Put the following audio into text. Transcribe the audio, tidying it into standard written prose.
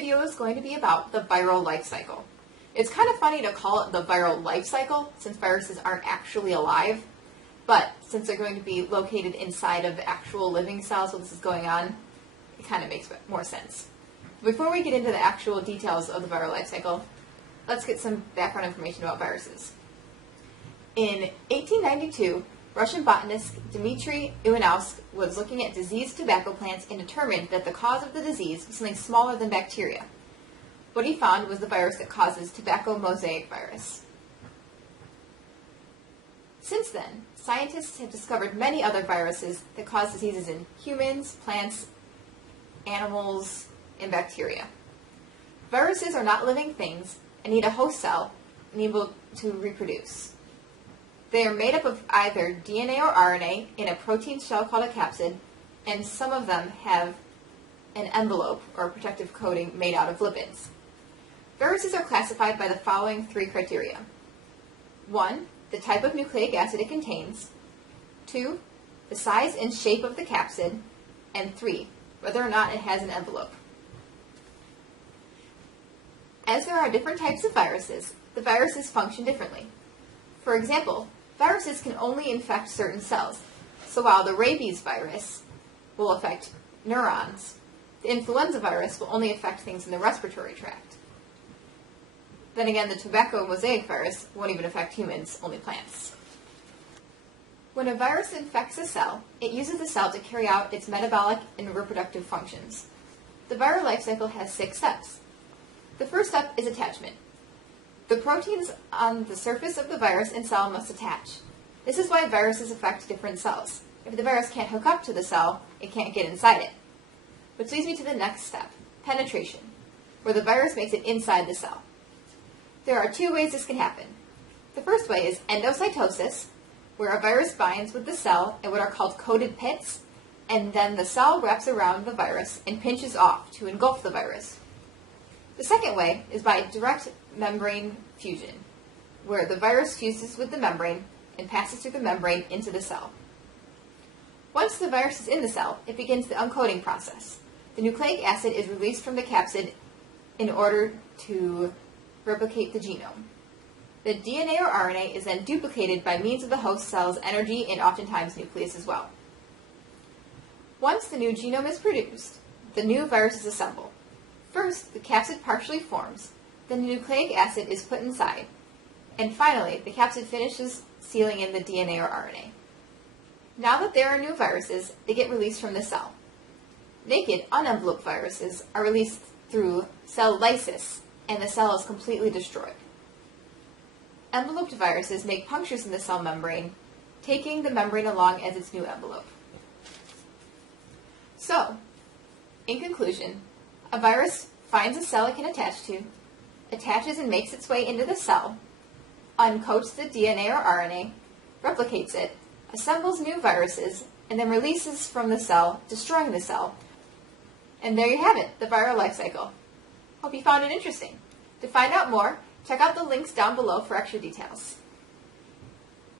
video is going to be about the viral life cycle. It's kind of funny to call it the viral life cycle since viruses aren't actually alive, but since they're going to be located inside of actual living cells while this is going on, it kind of makes more sense. Before we get into the actual details of the viral life cycle, let's get some background information about viruses. In 1892, Russian botanist Dmitry Ivanovsk was looking at diseased tobacco plants and determined that the cause of the disease was something smaller than bacteria. What he found was the virus that causes tobacco mosaic virus. Since then, scientists have discovered many other viruses that cause diseases in humans, plants, animals, and bacteria. Viruses are not living things and need a host cell and able to reproduce. They are made up of either DNA or RNA in a protein shell called a capsid, and some of them have an envelope or protective coating made out of lipids. Viruses are classified by the following three criteria. 1. The type of nucleic acid it contains. 2. The size and shape of the capsid. And 3. Whether or not it has an envelope. As there are different types of viruses, the viruses function differently. For example, viruses can only infect certain cells, so while the rabies virus will affect neurons, the influenza virus will only affect things in the respiratory tract. Then again, the tobacco mosaic virus won't even affect humans, only plants. When a virus infects a cell, it uses the cell to carry out its metabolic and reproductive functions. The viral life cycle has 6 steps. The first step is attachment. The proteins on the surface of the virus and cell must attach. This is why viruses affect different cells. If the virus can't hook up to the cell, it can't get inside it. Which leads me to the next step, penetration, where the virus makes it inside the cell. There are 2 ways this can happen. The first way is endocytosis, where a virus binds with the cell in what are called coated pits, and then the cell wraps around the virus and pinches off to engulf the virus. The second way is by direct membrane fusion, where the virus fuses with the membrane and passes through the membrane into the cell. Once the virus is in the cell, it begins the uncoating process. The nucleic acid is released from the capsid in order to replicate the genome. The DNA or RNA is then duplicated by means of the host cell's energy and oftentimes nucleus as well. Once the new genome is produced, the new virus is assembled. First, the capsid partially forms, then the nucleic acid is put inside, and finally, the capsid finishes sealing in the DNA or RNA. Now that there are new viruses, they get released from the cell. Naked, unenveloped viruses are released through cell lysis, and the cell is completely destroyed. Enveloped viruses make punctures in the cell membrane, taking the membrane along as its new envelope. So, in conclusion, a virus finds a cell it can attach to, attaches and makes its way into the cell, uncoats the DNA or RNA, replicates it, assembles new viruses, and then releases from the cell, destroying the cell. And there you have it, the viral life cycle. Hope you found it interesting. To find out more, check out the links down below for extra details.